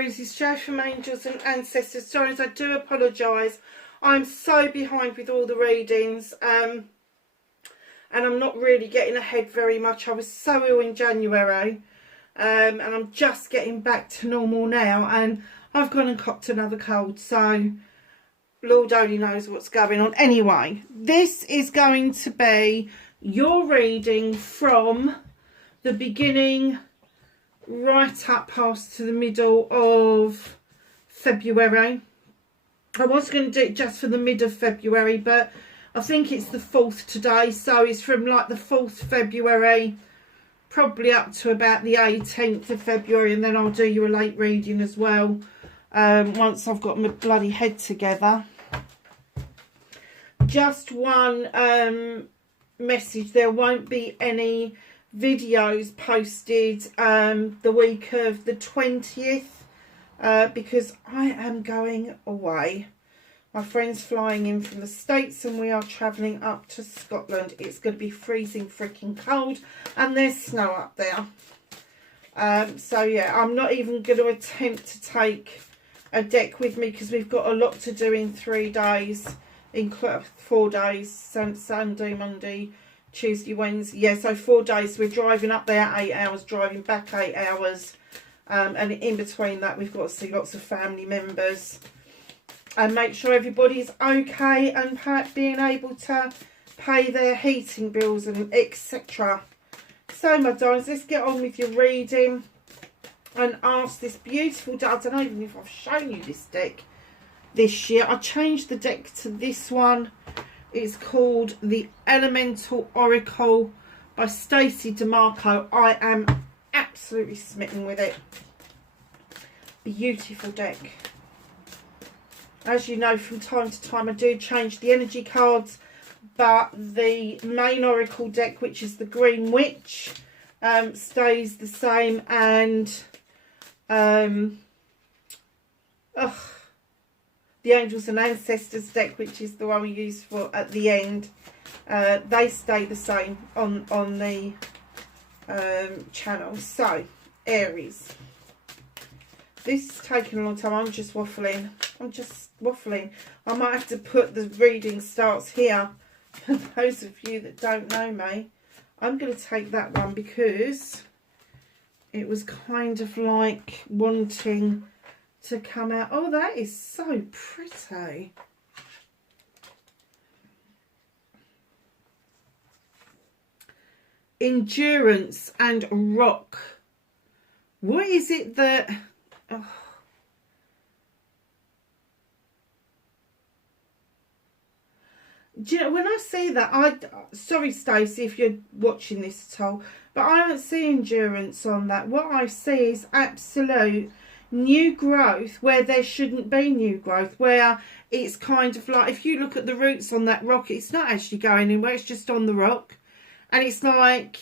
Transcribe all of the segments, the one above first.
Aries, it's Jo from Angels and Ancestors Stories. I do apologise. I'm so behind with all the readings, and I'm not really getting ahead very much. I was so ill in January, and I'm just getting back to normal now, and I've gone and copped another cold, so Lord only knows what's going on. Anyway, this is going to be your reading from the beginning right up past to the middle of February. I was going to do it just for the mid of February, but I think it's the 4th today, so it's from like the 4th February probably up to about the 18th of February, and then I'll do you a late reading as well once I've got my bloody head together. Just one message: there won't be any videos posted the week of the 20th because I am going away. My friend's flying in from the States and we are travelling up to Scotland. It's going to be freezing freaking cold and there's snow up there. So yeah, I'm not even going to attempt to take a deck with me because we've got a lot to do in 3 days, in 4 days, Sunday, Monday, Tuesday, Wednesday. Yeah, so 4 days. We're driving up there 8 hours, driving back 8 hours. And in between that, we've got to see lots of family members. And make sure everybody's okay and being able to pay their heating bills and etc. So, my darlings, let's get on with your reading. And ask this beautiful deck. I don't know even if I've shown you this deck this year. I changed the deck to this one. It's called The Elemental Oracle by Stacey DeMarco. I am absolutely smitten with it. Beautiful deck. As you know, from time to time I do change the energy cards, but the main Oracle deck, which is the Green Witch, stays the same, and the Angels and Ancestors deck, which is the one we use for at the end, they stay the same on the channel. So, Aries. This is taking a long time. I'm just waffling. I might have to put the reading starts here. For those of you that don't know me, I'm going to take that one because it was kind of like wanting to come out. Oh, that is so pretty. Endurance and rock. What is it that... Oh. Do you know, when I see that, sorry Stacey if you're watching this at all, but I don't see endurance on that. What I see is absolute new growth where there shouldn't be new growth, where it's kind of like, if you look at the roots on that rock, it's not actually going anywhere, it's just on the rock. And it's like,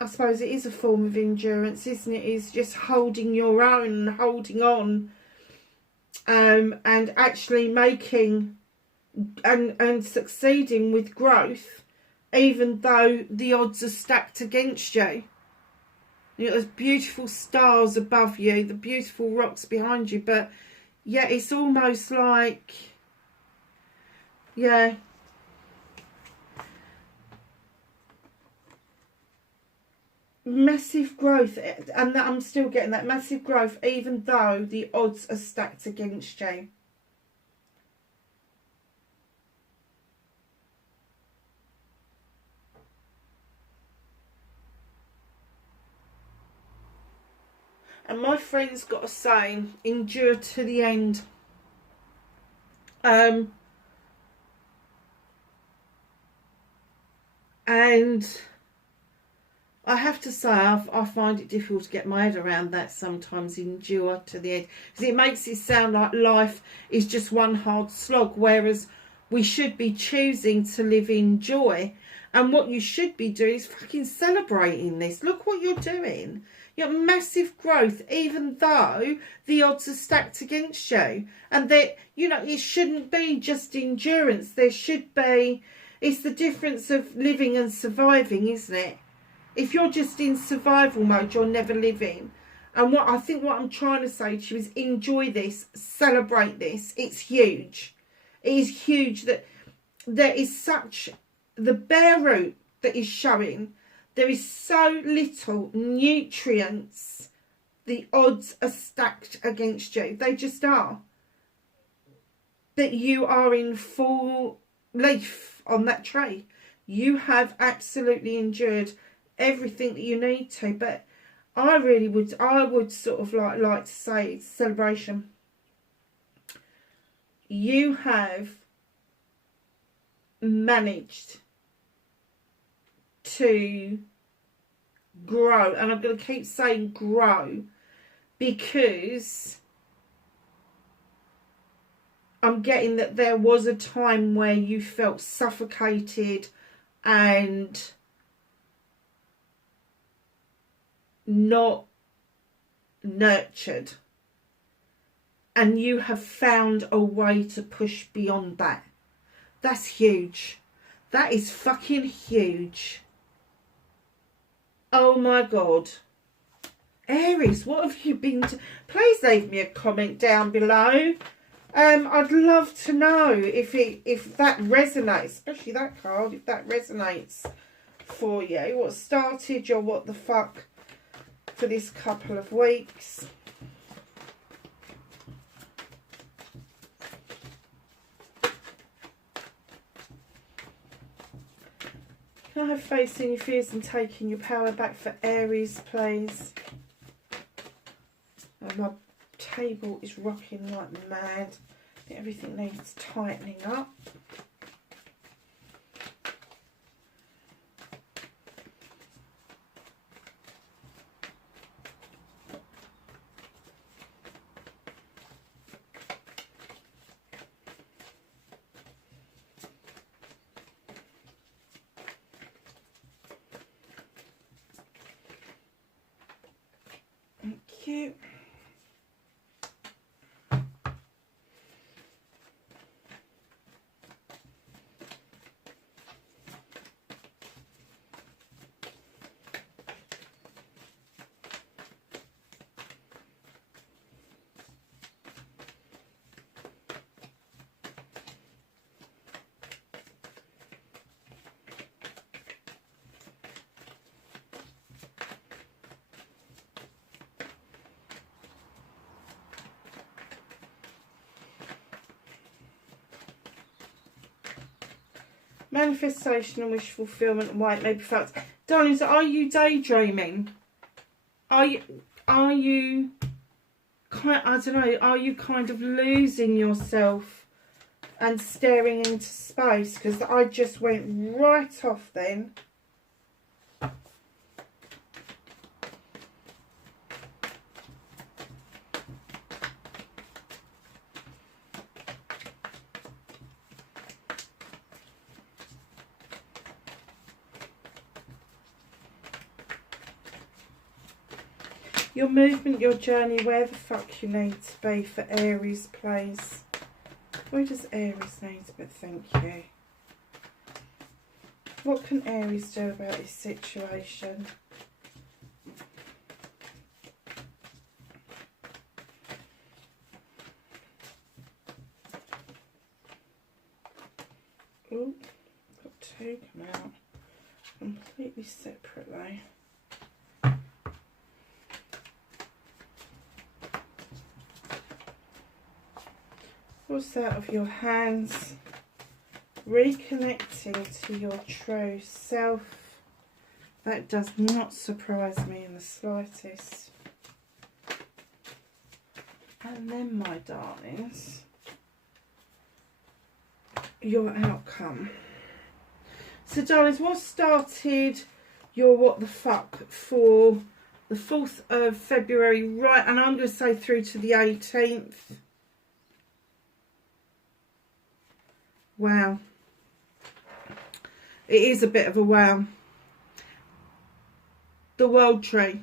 I suppose it is a form of endurance, isn't it? It's just holding your own, holding on, and actually making and succeeding with growth, even though the odds are stacked against you. You know, there's beautiful stars above you, the beautiful rocks behind you, but yeah, it's almost like, yeah, massive growth, and that I'm still getting that massive growth even though the odds are stacked against you. And my friend's got a saying, endure to the end. And I have to say, I find it difficult to get my head around that sometimes, endure to the end. Because it makes it sound like life is just one hard slog, whereas we should be choosing to live in joy. And what you should be doing is fucking celebrating this. Look what you're doing. You have massive growth, even though the odds are stacked against you. And that, you know, it shouldn't be just endurance. There should be, it's the difference of living and surviving, isn't it? If you're just in survival mode, you're never living. And what I'm trying to say to you is enjoy this, celebrate this. It's huge. It is huge that there is such, the bare root that is showing, there is so little nutrients. The odds are stacked against you. They just are. That you are in full leaf on that tree. You have absolutely endured everything that you need to. But I would sort of like to say it's celebration. You have managed to grow, and I'm going to keep saying grow, because I'm getting that there was a time where you felt suffocated and not nurtured, and you have found a way to push beyond that. That's huge. That is fucking huge. Oh my God. Aries, what have you been to? Please leave me a comment down below. I'd love to know if that resonates, especially that card, if that resonates for you. What started your what the fuck for this couple of weeks. Can I have faith in your fears and taking your power back for Aries, please? My table is rocking like mad. I think everything needs tightening up. Thank you. Manifestation and wish fulfillment and why it may be felt. Darlings, are you daydreaming? Are you kind, I don't know, are you kind of losing yourself and staring into space? Because I just went right off then. Your movement, your journey, where the fuck you need to be for Aries, please. Where does Aries need to be? Thank you. What can Aries do about this situation? Oh, got two come out completely separately. What's out of your hands? Reconnecting to your true self. That does not surprise me in the slightest. And then, my darlings, your outcome. So, darlings, what started your what the fuck for the 4th of February, right, and I'm going to say through to the 18th. Wow. It is a bit of a wow. The World Tree.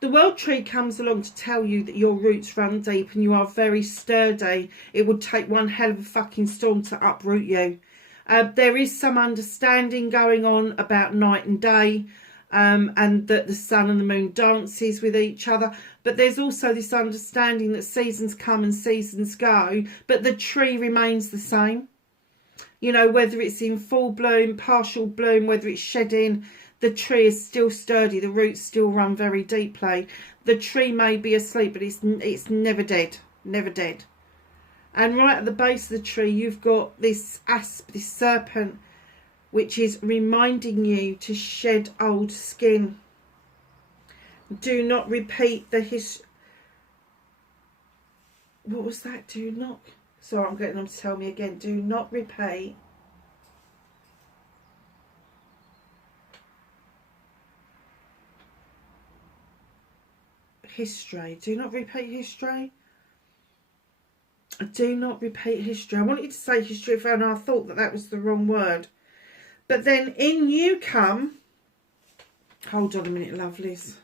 The World Tree comes along to tell you that your roots run deep and you are very sturdy. It would take one hell of a fucking storm to uproot you. There is some understanding going on about night and day. and that the sun and the moon dances with each other. But there's also this understanding that seasons come and seasons go, but the tree remains the same. You know, whether it's in full bloom, partial bloom, whether it's shedding, the tree is still sturdy. The roots still run very deeply. The tree may be asleep, but it's never dead, never dead. And right at the base of the tree, you've got this asp, this serpent, which is reminding you to shed old skin. Do not repeat the What was that? Do not... Sorry, I'm getting them to tell me again. Do not repeat history. Do not repeat history. Do not repeat history. I wanted to say history, and I thought that was the wrong word. But then in you come... Hold on a minute, lovelies.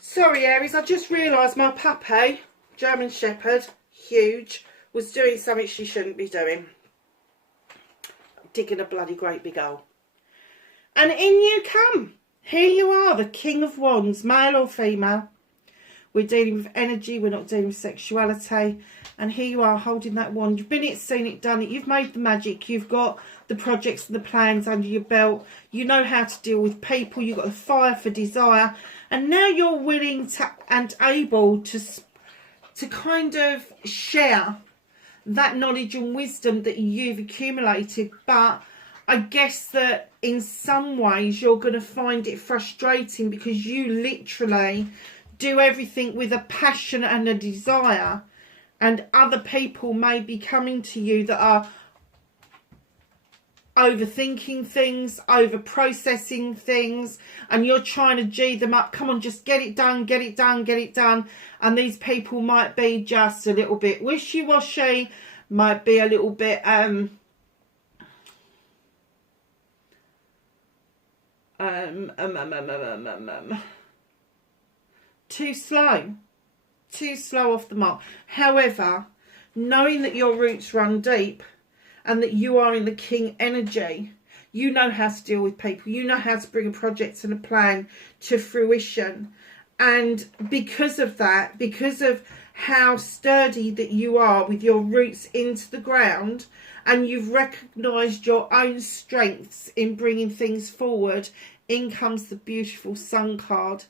Sorry, Aries, I just realised my puppy, German Shepherd, huge, was doing something she shouldn't be doing. Digging a bloody great big hole. And in you come. Here you are, the King of Wands, male or female. We're dealing with energy, we're not dealing with sexuality. And here you are holding that wand. You've been it, seen it, done it. You've made the magic. You've got the projects and the plans under your belt. You know how to deal with people. You've got the fire for desire. And now you're willing to and able to kind of share that knowledge and wisdom that you've accumulated. But I guess that in some ways you're going to find it frustrating because you literally do everything with a passion and a desire, and other people may be coming to you that are overthinking things, over processing things, and you're trying to G them up. Come on, just get it done, get it done, get it done. And these people might be just a little bit wishy-washy, might be a little bit too slow off the mark. However, knowing that your roots run deep and that you are in the king energy, you know how to deal with people, you know how to bring a project and a plan to fruition. And because of that, because of how sturdy that you are with your roots into the ground, and you've recognised your own strengths in bringing things forward, in comes the beautiful Sun card.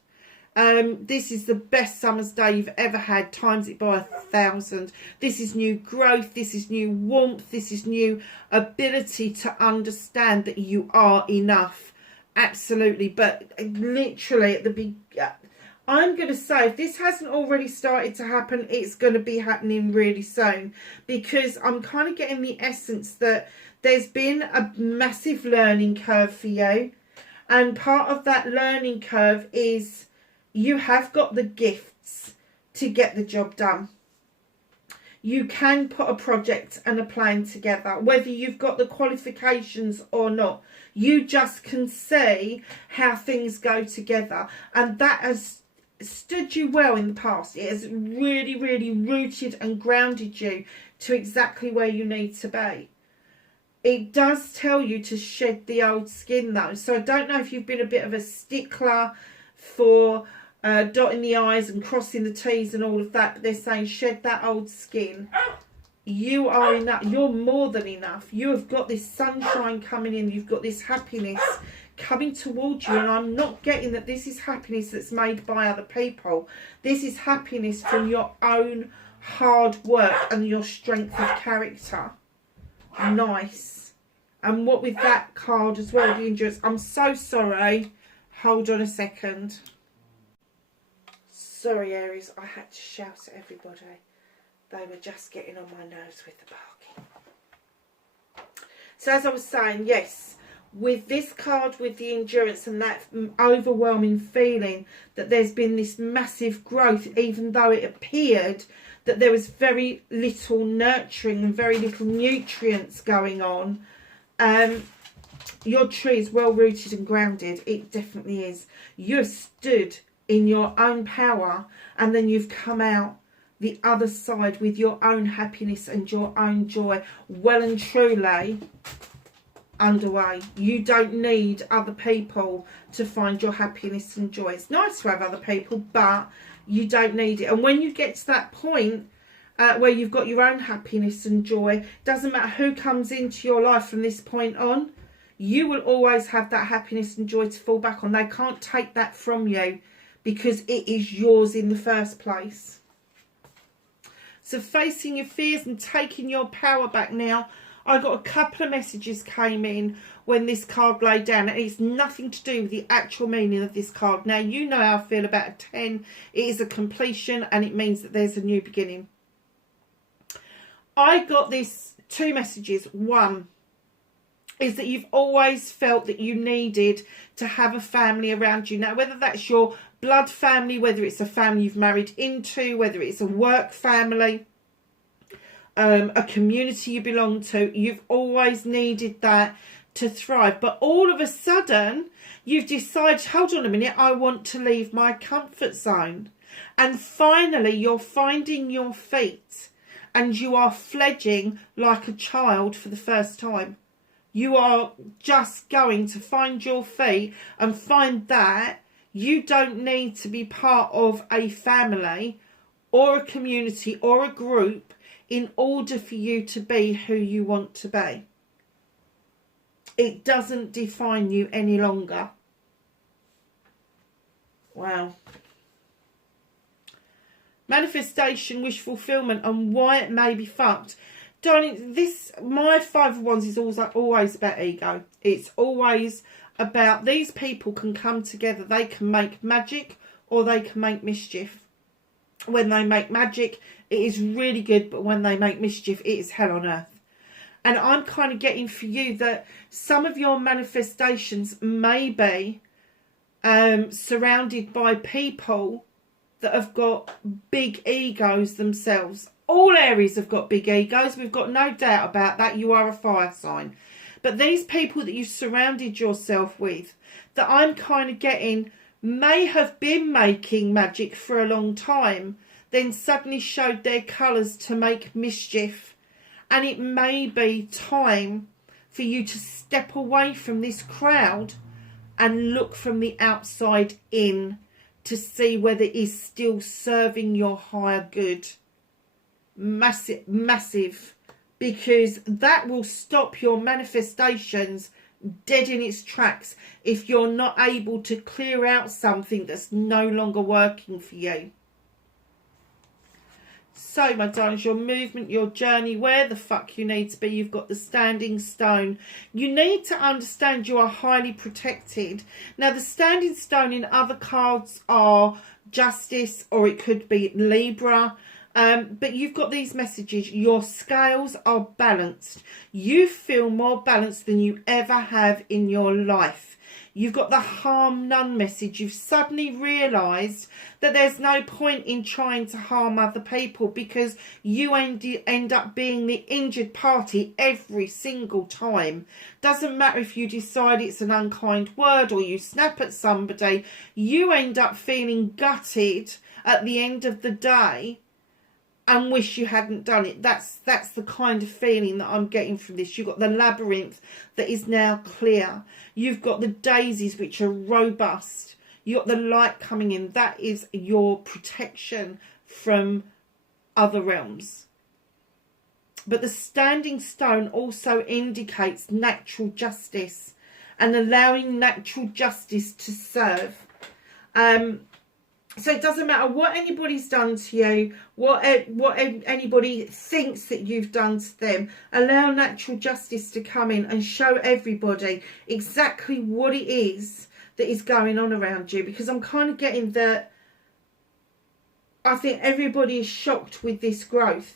This is the best summer's day you've ever had, times it by 1,000. This is new growth, this is new warmth, this is new ability to understand that you are enough. Absolutely. But literally at the beginning, I'm going to say, if this hasn't already started to happen, it's going to be happening really soon, because I'm kind of getting the essence that there's been a massive learning curve for you, and part of that learning curve is you have got the gifts to get the job done. You can put a project and a plan together, whether you've got the qualifications or not. You just can see how things go together, and that has stood you well in the past. It has really, really rooted and grounded you to exactly where you need to be. It does tell you to shed the old skin though. So I don't know if you've been a bit of a stickler for dotting the I's and crossing the T's and all of that, but they're saying shed that old skin. You are enough. You're more than enough. You have got this sunshine coming in. You've got this happiness coming towards you, and I'm not getting that this is happiness that's made by other people. This is happiness from your own hard work and your strength of character. Nice. And what with that card as well, the endurance. I'm so sorry. Hold on a second. Sorry, Aries, I had to shout at everybody. They were just getting on my nerves with the barking. So as I was saying, yes, with this card, with the endurance and that overwhelming feeling that there's been this massive growth, even though it appeared that there was very little nurturing and very little nutrients going on. Your tree is well rooted and grounded. It definitely is. You've stood in your own power, and then you've come out the other side with your own happiness and your own joy. Well and truly, underway. You don't need other people to find your happiness and joy. It's nice to have other people, but you don't need it. And when you get to that point where you've got your own happiness and joy, doesn't matter who comes into your life from this point on, you will always have that happiness and joy to fall back on. They can't take that from you because it is yours in the first place. So facing your fears and taking your power back now. I got a couple of messages came in when this card laid down, and it's nothing to do with the actual meaning of this card. Now, you know how I feel about a 10. It is a completion, and it means that there's a new beginning. I got this 2 messages. One is that you've always felt that you needed to have a family around you. Now, whether that's your blood family, whether it's a family you've married into, whether it's a work family, a community you belong to, you've always needed that to thrive. But all of a sudden, you've decided, hold on a minute, I want to leave my comfort zone. And finally, you're finding your feet and you are fledging like a child for the first time. You are just going to find your feet and find that you don't need to be part of a family or a community or a group in order for you to be who you want to be. It doesn't define you any longer. Wow. Manifestation, wish fulfillment, and why it may be fucked. Darling, my 5 of Wands is always about ego. It's always about these people can come together. They can make magic or they can make mischief. When they make magic, it is really good, but when they make mischief, it is hell on earth. And I'm kind of getting for you that some of your manifestations may be surrounded by people that have got big egos themselves. All Aries have got big egos. We've got no doubt about that. You are a fire sign. But these people that you've surrounded yourself with, that I'm kind of getting, may have been making magic for a long time, then suddenly showed their colours to make mischief. And it may be time for you to step away from this crowd and look from the outside in to see whether it is still serving your higher good. Massive, massive. Because that will stop your manifestations dead in its tracks if you're not able to clear out something that's no longer working for you. So, my darlings, your movement, your journey, where the fuck you need to be. You've got the standing stone. You need to understand you are highly protected. Now, the standing stone in other cards are justice, or it could be Libra. But you've got these messages. Your scales are balanced. You feel more balanced than you ever have in your life. You've got the harm none message. You've suddenly realised that there's no point in trying to harm other people because you end up being the injured party every single time. Doesn't matter if you decide it's an unkind word or you snap at somebody. You end up feeling gutted at the end of the day and wish you hadn't done it. That's the kind of feeling that I'm getting from this. You've got the labyrinth that is now clear. You've got the daisies which are robust. You've got the light coming in. That is your protection from other realms. But the standing stone also indicates natural justice and allowing natural justice to serve. So it doesn't matter what anybody's done to you, what anybody thinks that you've done to them. Allow natural justice to come in and show everybody exactly what it is that is going on around you. Because I'm kind of getting that I think everybody is shocked with this growth.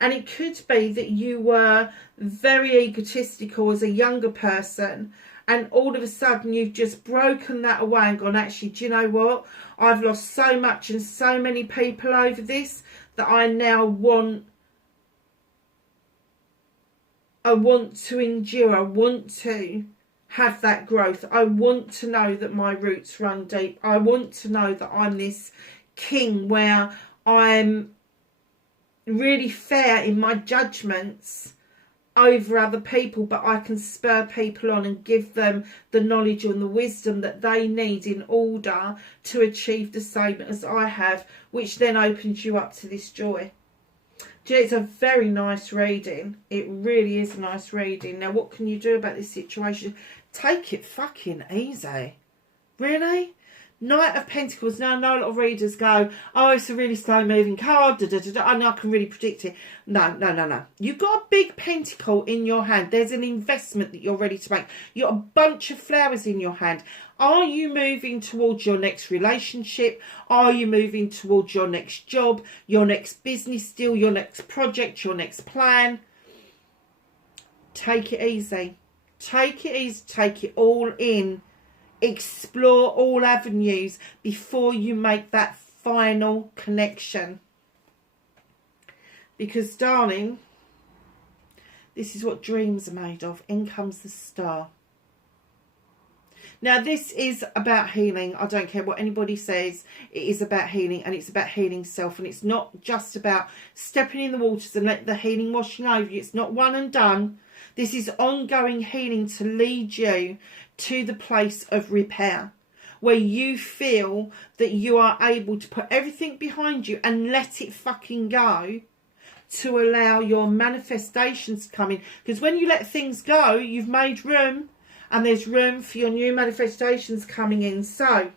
And it could be that you were very egotistical as a younger person, and all of a sudden you've just broken that away and gone, actually, do you know what? I've lost so much and so many people over this that I now want to endure. I want to have that growth. I want to know that my roots run deep. I want to know that I'm this king where I'm really fair in my judgments over other people, but I can spur people on and give them the knowledge and the wisdom that they need in order to achieve the same as I have, which then opens you up to this joy. It's a very nice reading. It really is a nice reading. Now, what can you do about this situation? Take it fucking easy. Really? Knight of Pentacles. Now, I know a lot of readers go, oh, it's a really slow moving card. I know I can really predict it. No. You've got a big pentacle in your hand. There's an investment that you're ready to make. You've got a bunch of flowers in your hand. Are you moving towards your next relationship? Are you moving towards your next job, your next business deal, your next project, your next plan? Take it easy. Take it easy. Take it all in. Explore all avenues before you make that final connection. Because, darling, this is what dreams are made of. In comes the star. Now, this is about healing. I don't care what anybody says. It is about healing, and it's about healing self. And it's not just about stepping in the waters and let the healing washing over you. It's not one and done. This is ongoing healing to lead you to the place of repair, where you feel that you are able to put everything behind you and let it fucking go, to allow your manifestations to come in. Because when you let things go, you've made room, and there's room for your new manifestations coming in. So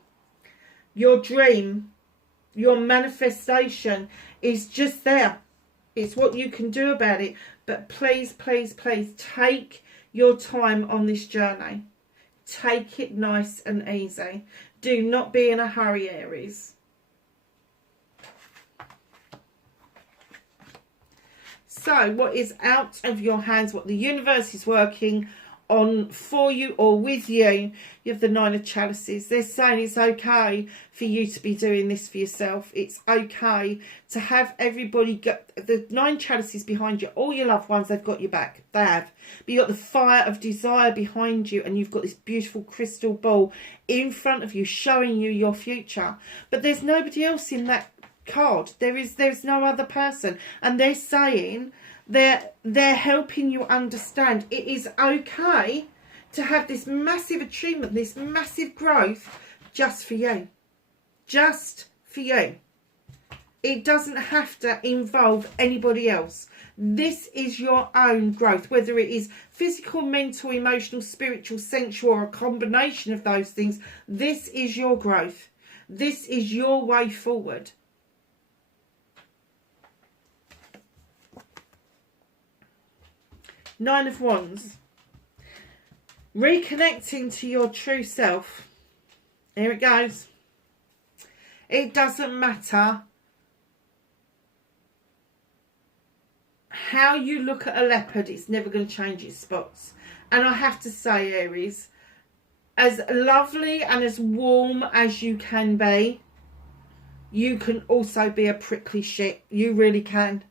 your dream, your manifestation is just there. It's what you can do about it. But please, please, please take your time on this journey. Take it nice and easy. Do not be in a hurry, Aries. So, what is out of your hands, what the universe is working on for you or with you? You have the Nine of Chalices. They're saying it's okay for you to be doing this for yourself. It's okay to have everybody get the Nine Chalices behind you. All your loved ones, they've got your back. They have. But you've got the fire of desire behind you, and you've got this beautiful crystal ball in front of you showing you your future. But there's nobody else in that card. There's no other person, and they're saying they're helping you understand it is okay to have this massive achievement, this massive growth, just for you. Just for you. It doesn't have to involve anybody else. This is your own growth, whether it is physical, mental, emotional, spiritual, sensual, or a combination of those things. This is your growth. This is your way forward. Nine of Wands. Reconnecting to your true self. Here it goes. It doesn't matter how you look at a leopard, it's never going to change its spots. And I have to say, Aries, as lovely and as warm as you can be, you can also be a prickly shit. You really can.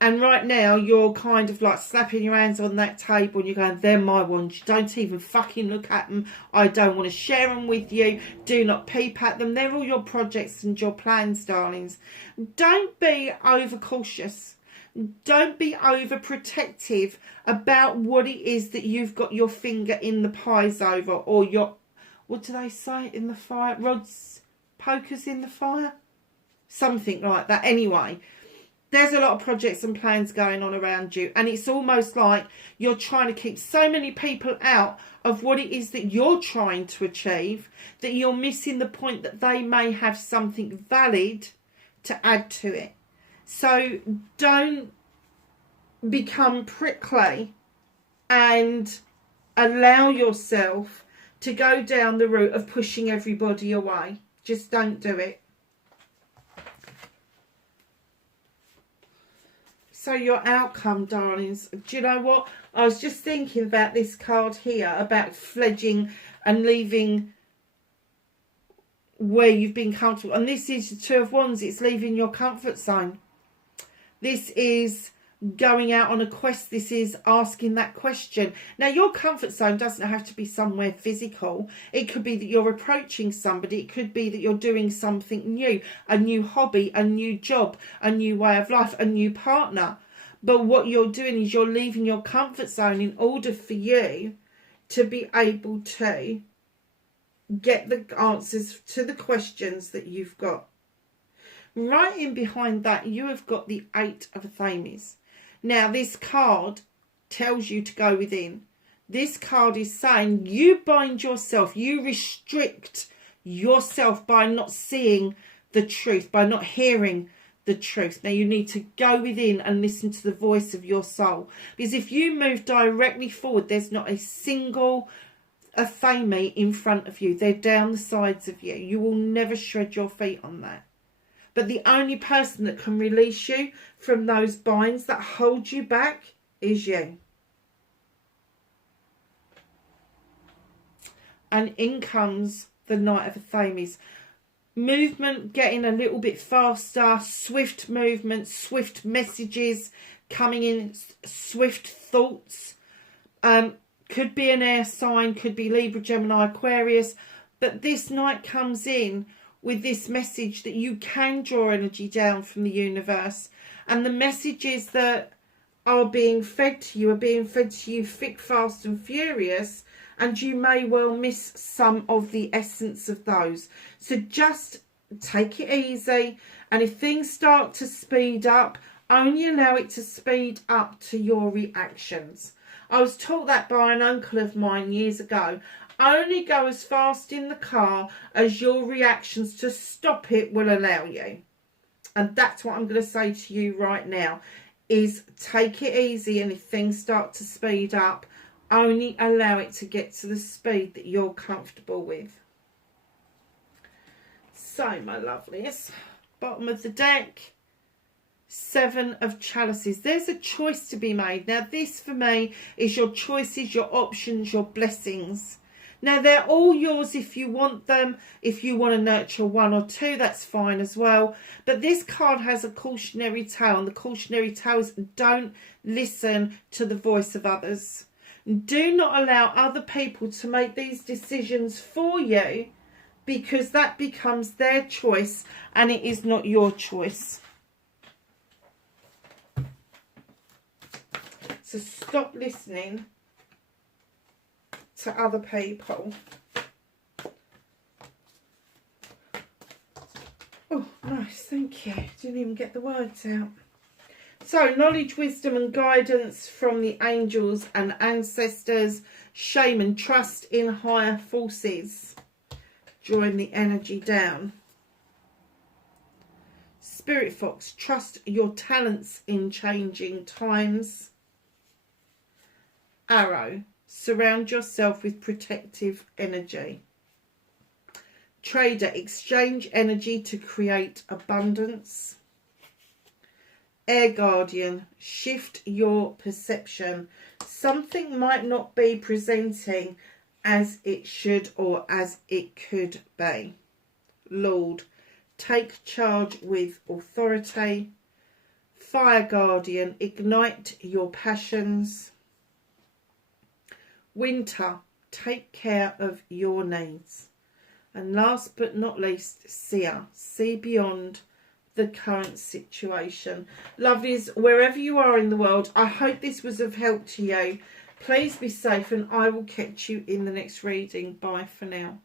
And right now, you're kind of like slapping your hands on that table and you're going, they're my ones. You don't even fucking look at them. I don't want to share them with you. Do not peep at them. They're all your projects and your plans, darlings. Don't be overcautious. Don't be overprotective about what it is that you've got your finger in the pies over, or your, what do they say in the fire? Rods, pokers in the fire? Something like that. Anyway, there's a lot of projects and plans going on around you, and it's almost like you're trying to keep so many people out of what it is that you're trying to achieve that you're missing the point that they may have something valid to add to it. So don't become prickly and allow yourself to go down the route of pushing everybody away. Just don't do it. So your outcome, darlings, do you know what? I was just thinking about this card here, about fledging and leaving where you've been comfortable. And this is the Two of Wands. It's leaving your comfort zone. This is going out on a quest. This is asking that question. Now, your comfort zone doesn't have to be somewhere physical. It could be that you're approaching somebody. It could be that you're doing something new, a new hobby, a new job, a new way of life, a new partner. But what you're doing is you're leaving your comfort zone in order for you to be able to get the answers to the questions that you've got. Right in behind that, you have got the Eight of Thames. Now, this card tells you to go within. This card is saying you bind yourself, you restrict yourself by not seeing the truth, by not hearing the truth. Now, you need to go within and listen to the voice of your soul. Because if you move directly forward, there's not a single Athame in front of you. They're down the sides of you. You will never shred your feet on that. But the only person that can release you from those binds that hold you back is you. And in comes the Knight of Thames. Movement getting a little bit faster, swift movement, swift messages coming in, swift thoughts. Could be an air sign, could be Libra, Gemini, Aquarius. But this Knight comes in with this message that you can draw energy down from the universe. And the messages that are being fed to you are being fed to you thick, fast and furious. And you may well miss some of the essence of those. So just take it easy. And if things start to speed up, only allow it to speed up to your reactions. I was taught that by an uncle of mine years ago. Only go as fast in the car as your reactions to stop it will allow you. And that's what I'm going to say to you right now, is take it easy. And if things start to speed up, only allow it to get to the speed that you're comfortable with. So, my lovelies, bottom of the deck, Seven of Chalices. There's a choice to be made. Now, this for me is your choices, your options, your blessings. Now, they're all yours if you want them. If you want to nurture one or two, that's fine as well. But this card has a cautionary tale. And the cautionary tale is don't listen to the voice of others. Do not allow other people to make these decisions for you, because that becomes their choice and it is not your choice. So stop listening to other people. Oh, nice, thank you. Didn't even get the words out. So, knowledge, wisdom and guidance from the angels and ancestors. Shaman, trust in higher forces. Drawing the energy down. Spirit Fox, trust your talents in changing times. Arrow, surround yourself with protective energy. Trader, exchange energy to create abundance. Air Guardian, shift your perception. Something might not be presenting as it should or as it could be. Lord, take charge with authority. Fire Guardian, ignite your passions. Winter, take care of your needs. And last but not least, Seer, see beyond the current situation. Lovelies, wherever you are in the world, I hope this was of help to you. Please be safe and I will catch you in the next reading. Bye for now.